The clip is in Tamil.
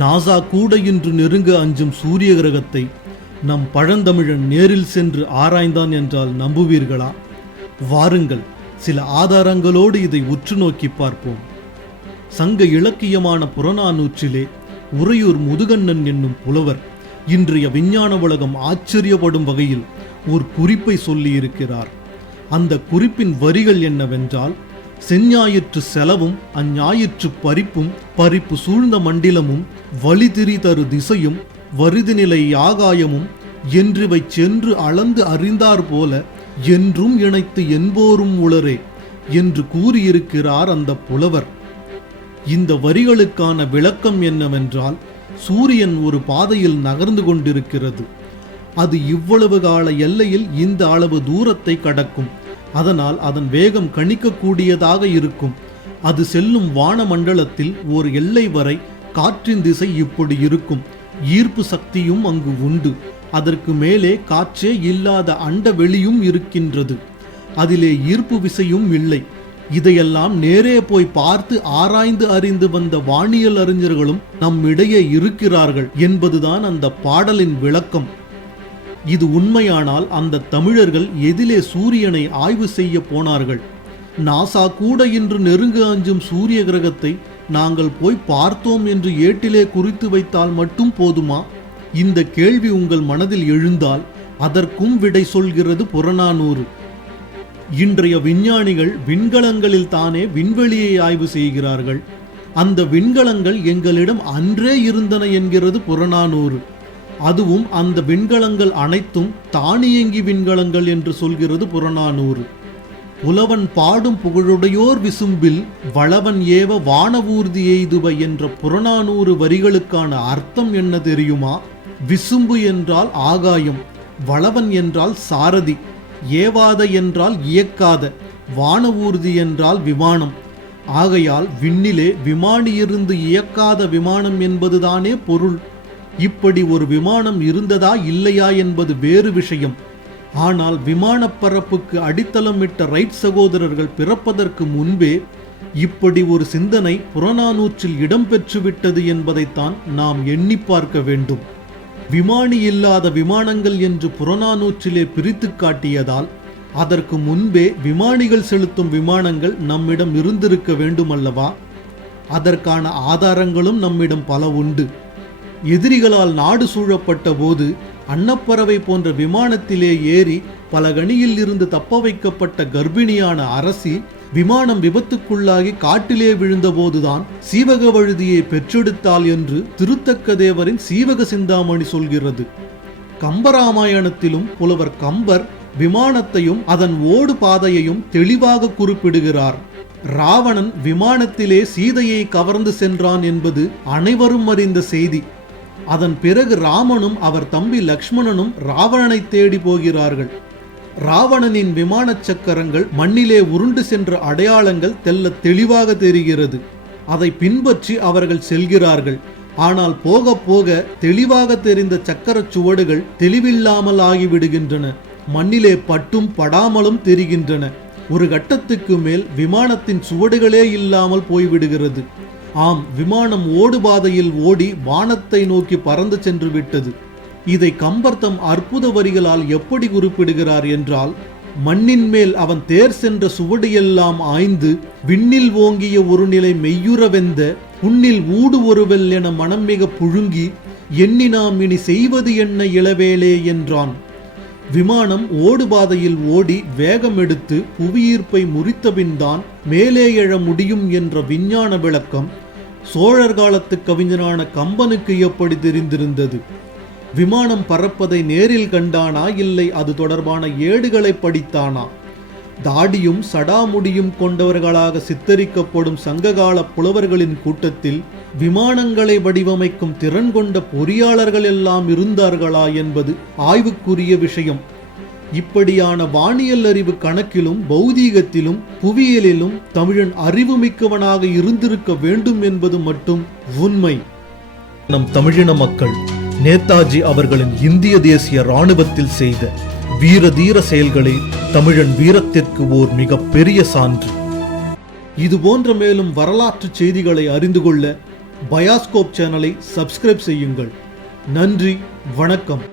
நாசா கூட இன்று நெருங்க அஞ்சும் சூரிய கிரகத்தை நம் பழந்தமிழன் நேரில் சென்று ஆராய்ந்தான் என்றால் நம்புவீர்களா? வாருங்கள் சில ஆதாரங்களோடு இதை உற்று நோக்கி பார்ப்போம். சங்க இலக்கியமான புறநானூற்றிலே உறையூர் முதுகண்ணன் என்னும் புலவர் இன்றைய விஞ்ஞான உலகம் ஆச்சரியப்படும் வகையில் ஒரு குறிப்பை சொல்லியிருக்கிறார். அந்த குறிப்பின் வரிகள் என்னவென்றால் செஞ்ஞாயிற்று செலவும் அஞ்ஞாயிற்று பறிப்பும் பறிப்பு சூழ்ந்த மண்டிலமும் வழிதிரி தரு திசையும் வருதிநிலை ஆகாயமும் என்றுவை சென்று அளந்து அறிந்தார் போல என்றும் இணைத்து என்போரும் உளரே என்று கூறியிருக்கிறார் அந்த புலவர். இந்த வரிகளுக்கான விளக்கம் என்னவென்றால் சூரியன் ஒரு பாதையில் நகர்ந்து கொண்டிருக்கிறது. அது இவ்வளவு கால எல்லையில் இந்த அளவு தூரத்தை கடக்கும். அதனால் அதன் வேகம் கணிக்கக்கூடியதாக இருக்கும். அது செல்லும் வானமண்டலத்தில் ஓர் எல்லை வரை காற்றின் திசை இப்படி இருக்கும். ஈர்ப்பு சக்தியும் அங்கு உண்டு. அதற்கு மேலே காற்றே இல்லாத அண்ட வெளியும் இருக்கின்றது. அதிலே ஈர்ப்பு விசையும் இல்லை. இதையெல்லாம் நேரே போய் பார்த்து ஆராய்ந்து அறிந்து வந்த வானியல் அறிஞர்களும் நம்மிடையே இருக்கிறார்கள் என்பதுதான் அந்த பாடலின் விளக்கம். இது உண்மையானால் அந்த தமிழர்கள் எதிலே சூரியனை ஆய்வு செய்ய போனார்கள். நாசா கூட இன்று நெருங்க அஞ்சும் சூரிய கிரகத்தை நாங்கள் போய் பார்த்தோம் என்று ஏட்டிலே குறித்து வைத்தால் மட்டும் போதுமா? இந்த கேள்வி உங்கள் மனதில் எழுந்தால் அதற்கும் விடை சொல்கிறது புறநானூறு. இன்றைய விஞ்ஞானிகள் விண்கலங்களில் தானே விண்வெளியை ஆய்வு செய்கிறார்கள். அந்த விண்கலங்கள் எங்களிடம் அன்றே இருந்தன என்கிறது புறநானூறு. அதுவும் அந்த விண்கலங்கள் அனைத்தும் தானியங்கி விண்கலங்கள் என்று சொல்கிறது புறநானூறு. புலவன் பாடும் புகழுடையோர் விசும்பில் வளவன் ஏவ வானவூர்தி எய்துவ என்ற புறநானூறு வரிகளுக்கான அர்த்தம் என்ன தெரியுமா? விசும்பு என்றால் ஆகாயம் வளவன் என்றால் சாரதி ஏவாத என்றால் இயக்காத வானவூர்தி என்றால் விமானம். ஆகையால் விண்ணிலே விமானியிருந்து இயக்காத விமானம் என்பதுதானே பொருள். இப்படி ஒரு விமானம் இருந்ததா இல்லையா என்பது வேறு விஷயம். ஆனால் விமானப் பரப்புக்கு அடித்தளமிட்ட ரைட் சகோதரர்கள் பிறப்பதற்கு முன்பே இப்படி ஒரு சிந்தனை புறநானூற்றில் இடம்பெற்றுவிட்டது என்பதைத்தான் நாம் எண்ணி பார்க்க வேண்டும். விமானி இல்லாத விமானங்கள் என்று புறநானூற்றிலே பிரித்து காட்டியதால் அதற்கு முன்பே விமானிகள் செலுத்தும் விமானங்கள் நம்மிடம் இருந்திருக்க வேண்டுமல்லவா? அதற்கான ஆதாரங்களும் நம்மிடம் பல உண்டு. எதிரிகளால் நாடு சூழப்பட்ட போது அன்னப்பறவை போன்ற விமானத்திலே ஏறி பல கணியில் இருந்து தப்ப வைக்கப்பட்ட கர்ப்பிணியான அரசி விமானம் விபத்துக்குள்ளாகி காட்டிலே விழுந்தபோதுதான் சீவக வழுதியை பெற்றெடுத்தாள் என்று திருத்தக்க தேவரின் சீவக சிந்தாமணி சொல்கிறது. கம்பராமாயணத்திலும் புலவர் கம்பர் விமானத்தையும் அதன் ஓடு பாதையையும் தெளிவாக குறிப்பிடுகிறார். ராவணன் விமானத்திலே சீதையை கவர்ந்து சென்றான் என்பது அனைவரும் அறிந்த செய்தி. அதன் பிறகு ராமனும் அவர் தம்பி லக்ஷ்மணனும் ராவணனை தேடி போகிறார்கள். ராவணனின் விமானச் சக்கரங்கள் மண்ணிலே உருண்டு சென்ற அடையாளங்கள் தெல்ல தெளிவாக தெரிகிறது. அதை பின்பற்றி அவர்கள் செல்கிறார்கள். ஆனால் போக போக தெளிவாக தெரிந்த சக்கரச் சுவடுகள் தெளிவில்லாமல் ஆகிவிடுகின்றன. மண்ணிலே பட்டும் படாமலும் தெரிகின்றன. ஒரு கட்டத்துக்கு மேல் விமானத்தின் சுவடுகளே இல்லாமல் போய்விடுகிறது. ஆம் விமானம் ஓடுபாதையில் ஓடி வானத்தை நோக்கி பறந்து சென்று விட்டது. இதை கம்பர் தம் அற்புத வரிகளால் எப்படி குறிப்பிடுகிறார் என்றால் மண்ணின் மேல் அவன் தேர் சென்ற சுவடியெல்லாம் ஆய்ந்து விண்ணில் ஓங்கிய ஒரு நிலை மெய்யுறவெந்த புண்ணில் ஊடு ஒருவெல் என மனம் மிக புழுங்கி எண்ணி நாம் இனி செய்வது என்ன இளவேலே? என்றான். விமானம் ஓடுபாதையில் ஓடி வேகம் எடுத்து புவியீர்ப்பை முறித்தபின்தான் மேலே எழ முடியும் என்ற விஞ்ஞான விளக்கம் சோழர் காலத்து கவிஞனான கம்பனுக்கு எப்படி தெரிந்திருந்தது? விமானம் பறப்பதை நேரில் கண்டானா இல்லை அது தொடர்பான ஏடுகளை படித்தானா? தாடியும் சடாமுடியும் கொண்டவர்களாக சித்தரிக்கப்படும் சங்ககால புலவர்களின் கூட்டத்தில் விமானங்களை வடிவமைக்கும் திறன் கொண்ட பொறியாளர்கள் எல்லாம் இருந்தார்களா என்பது ஆய்வுக்குரிய விஷயம். இப்படியான வானியல் அறிவு கணக்கிலும் பௌதீகத்திலும் புவியியலிலும் தமிழன் அறிவுமிக்கவனாக இருந்திருக்க வேண்டும் என்பது மட்டும் உண்மை. நம் தமிழின மக்கள் நேதாஜி அவர்களின் இந்திய தேசிய ராணுவத்தில் செய்த வீர தீர செயல்களே தமிழன் வீரத்திற்கு ஓர் மிக பெரிய சான்று. இது போன்ற மேலும் வரலாற்று செய்திகளை அறிந்து கொள்ள பயாஸ்கோப் சேனலை சப்ஸ்கிரைப் செய்யுங்கள். நன்றி வணக்கம்.